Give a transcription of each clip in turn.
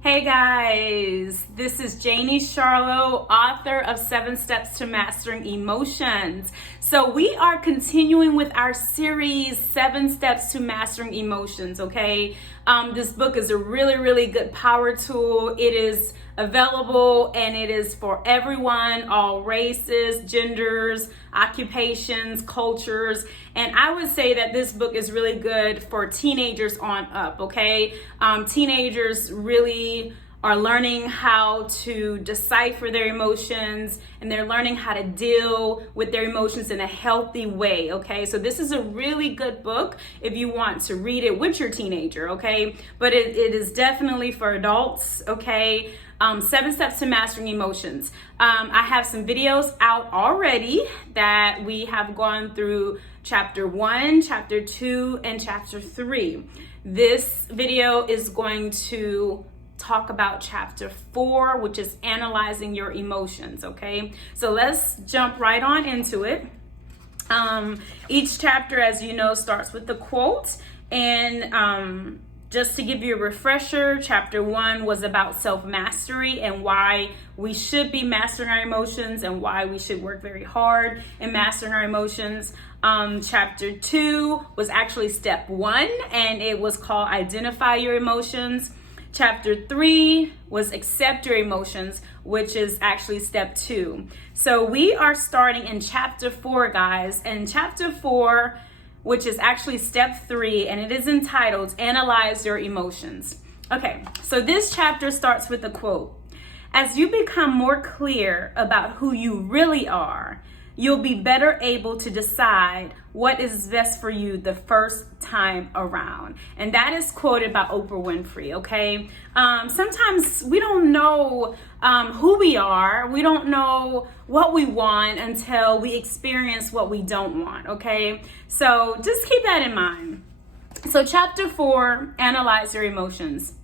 Hey guys, this is Janie Charlot, author of 7 Steps to Mastering Emotions. So we are continuing with our series, 7 Steps to Mastering Emotions, okay? This book is a really good power tool. It is available and it is for everyone, all races, genders, occupations, cultures. And I would say that this book is really good for teenagers on up, okay? Teenagers really are learning how to decipher their emotions, and they're learning how to deal with their emotions in a healthy way, okay? So this is a really good book if you want to read it with your teenager, okay? But it is definitely for adults, okay? 7 Steps to Mastering Emotions. I have some videos out already that we have gone through chapter 1, chapter 2, and chapter 3. This video is going to talk about chapter 4, which is analyzing your emotions, okay? So let's jump right on into it. Each chapter, as you know, starts with the quote, and just to give you a refresher, chapter 1 was about self-mastery and why we should be mastering our emotions and why we should work very hard in mastering our emotions. Chapter 2 was actually step 1, and it was called Identify Your Emotions. Chapter 3 was Accept Your Emotions, which is actually step 2. So we are starting in chapter 4, guys, and chapter 4, which is actually step 3, and it is entitled Analyze Your Emotions. Okay, so this chapter starts with a quote. As you become more clear about who you really are, you'll be better able to decide what is best for you the first time around. And that is quoted by Oprah Winfrey, okay? Sometimes we don't know who we are. We don't know what we want until we experience what we don't want, okay? So just keep that in mind. So chapter 4, Analyze Your Emotions.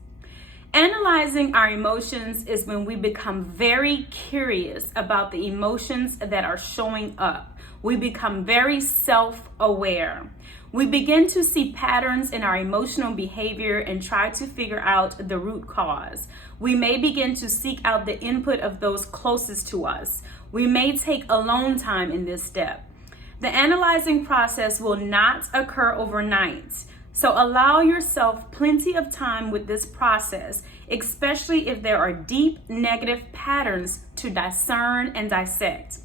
Analyzing our emotions is when we become very curious about the emotions that are showing up. We become very self-aware. We begin to see patterns in our emotional behavior and try to figure out the root cause. We may begin to seek out the input of those closest to us. We may take alone time in this step. The analyzing process will not occur overnight. So allow yourself plenty of time with this process, especially if there are deep negative patterns to discern and dissect.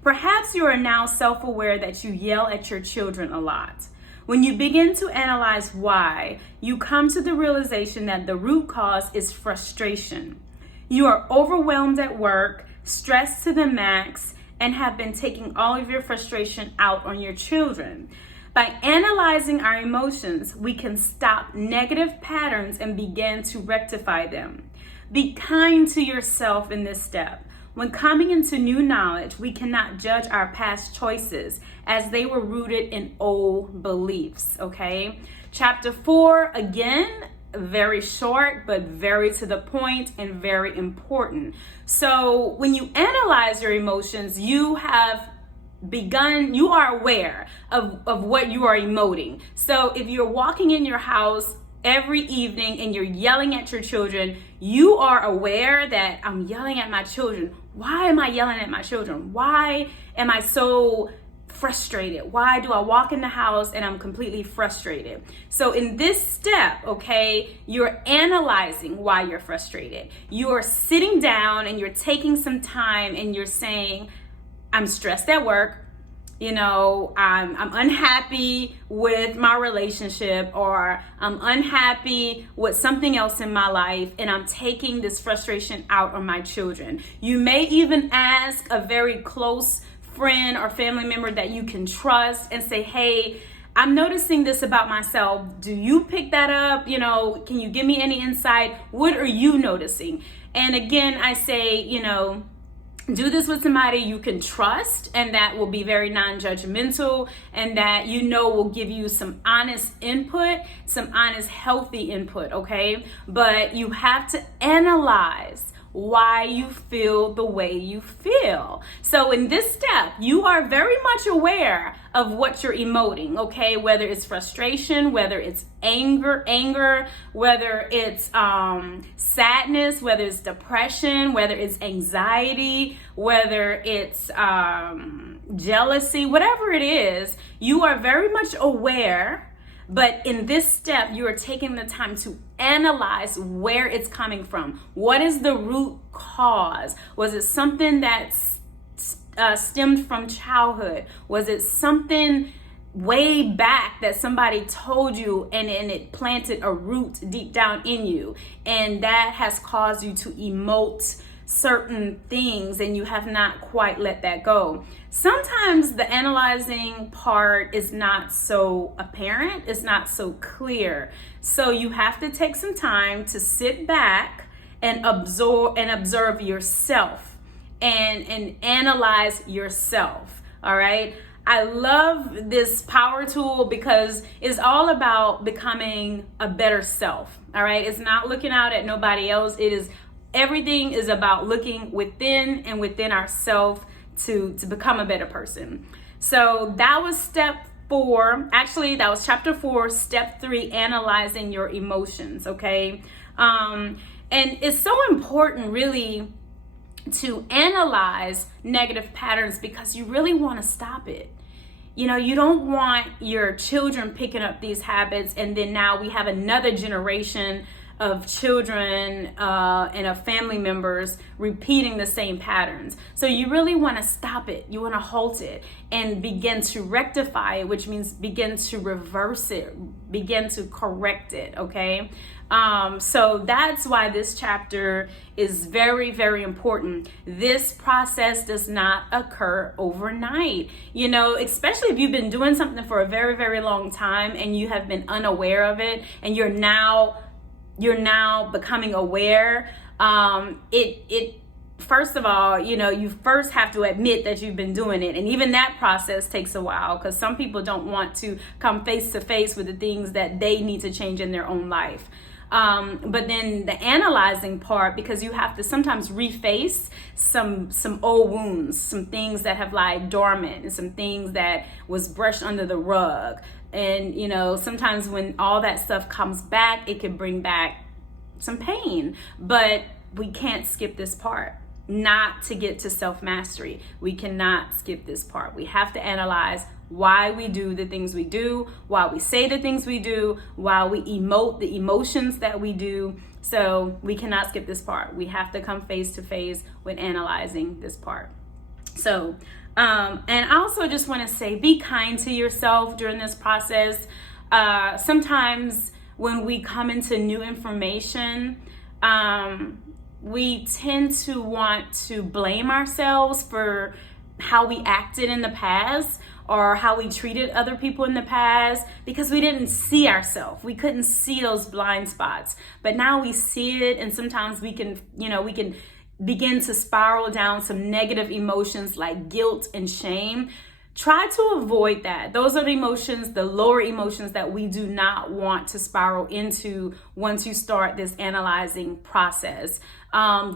Perhaps you are now self-aware that you yell at your children a lot. When you begin to analyze why, you come to the realization that the root cause is frustration. You are overwhelmed at work, stressed to the max, and have been taking all of your frustration out on your children. By analyzing our emotions, we can stop negative patterns and begin to rectify them. Be kind to yourself in this step. When coming into new knowledge, we cannot judge our past choices as they were rooted in old beliefs, okay? Chapter 4, again, very short, but very to the point and very important. So when you analyze your emotions, you are aware of what you are emoting. So if you're walking in your house every evening and you're yelling at your children, you are aware that I'm yelling at my children. Why am I yelling at my children? Why am I so frustrated? Why do I walk in the house and I'm completely frustrated? So in this step, okay, you're analyzing why you're frustrated. You're sitting down and you're taking some time and you're saying, I'm stressed at work, I'm unhappy with my relationship, or I'm unhappy with something else in my life, and I'm taking this frustration out on my children. You may even ask a very close friend or family member that you can trust and say, hey, I'm noticing this about myself. Do you pick that up? Can you give me any insight? What are you noticing? And again, I say, do this with somebody you can trust and that will be very non-judgmental and that will give you some honest input, some honest, healthy input, okay? But you have to analyze why you feel the way you feel. So in this step, you are very much aware of what you're emoting, okay? Whether it's frustration, whether it's anger, whether it's sadness, whether it's depression, whether it's anxiety, whether it's jealousy, whatever it is, you are very much aware. But in this step, you are taking the time to analyze where it's coming from. What is the root cause? Was it something that stemmed from childhood? Was it something way back that somebody told you and it planted a root deep down in you, and that has caused you to emote certain things and you have not quite let that go? Sometimes the analyzing part is not so apparent, it's not so clear. So you have to take some time to sit back and observe yourself and analyze yourself. All right. I love this power tool because it's all about becoming a better self. All right. It's not looking out at nobody else. Everything is about looking within and within ourselves to become a better person. So that was step 4. Actually, that was chapter 4, step 3, analyzing your emotions. Okay. And it's so important really to analyze negative patterns because you really want to stop it. You know, you don't want your children picking up these habits, and then now we have another generation of children and of family members repeating the same patterns. So you really want to stop it. You want to halt it and begin to rectify it, which means begin to reverse it, begin to correct it. Okay. So that's why this chapter is very, very important. This process does not occur overnight, you know, especially if you've been doing something for a very, very long time and you have been unaware of it, and you're now becoming aware. First of all, you know, you first have to admit that you've been doing it. And even that process takes a while because some people don't want to come face to face with the things that they need to change in their own life. But then the analyzing part, because you have to sometimes reface some old wounds, some things that have lied dormant, and some things that was brushed under the rug. And, you know, sometimes when all that stuff comes back, it can bring back some pain. But we can't skip this part. Not to get to self-mastery. We cannot skip this part. We have to analyze why we do the things we do, why we say the things we do, why we emote the emotions that we do. So we cannot skip this part. We have to come face to face with analyzing this part. So, and I also just want to say, be kind to yourself during this process. Sometimes when we come into new information, we tend to want to blame ourselves for how we acted in the past or how we treated other people in the past, because we didn't see ourselves. We couldn't see those blind spots. But now we see it, and sometimes we can begin to spiral down some negative emotions like guilt and shame. Try to avoid that. Those are the emotions, the lower emotions that we do not want to spiral into once you start this analyzing process.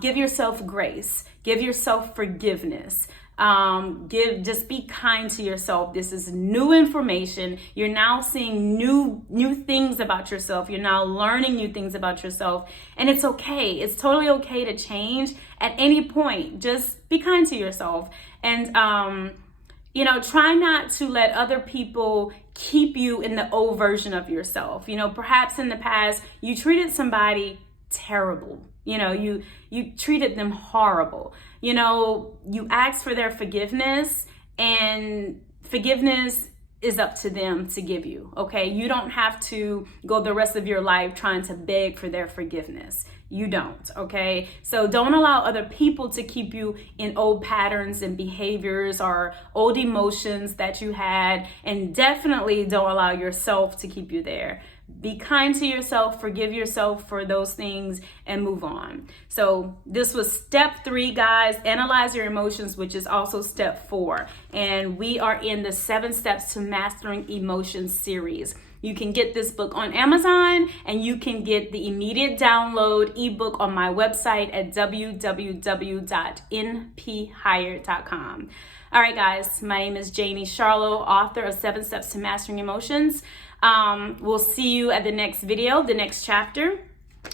Give yourself grace. Give yourself forgiveness. Just be kind to yourself. This is new information. You're now seeing new things about yourself. You're now learning new things about yourself, and it's okay. It's totally okay to change at any point. Just be kind to yourself, and try not to let other people keep you in the old version of yourself. Perhaps in the past you treated somebody terrible. You treated them horrible. You asked for their forgiveness, and forgiveness is up to them to give you, okay? You don't have to go the rest of your life trying to beg for their forgiveness. You don't, okay? So don't allow other people to keep you in old patterns and behaviors or old emotions that you had, and definitely don't allow yourself to keep you there. Be kind to yourself, forgive yourself for those things, and move on. So this was step 3, guys. Analyze your emotions, which is also step 4. And we are in the 7 Steps to Mastering Emotions series. You can get this book on Amazon, and you can get the immediate download ebook on my website at www.nphired.com. All right, guys, my name is Janie Charlot, author of 7 Steps to Mastering Emotions. We'll see you at the next video, the next chapter,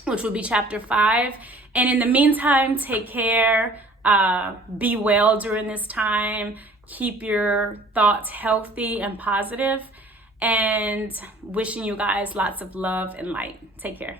which will be chapter 5. And in the meantime, take care, be well during this time, keep your thoughts healthy and positive, and wishing you guys lots of love and light. Take care.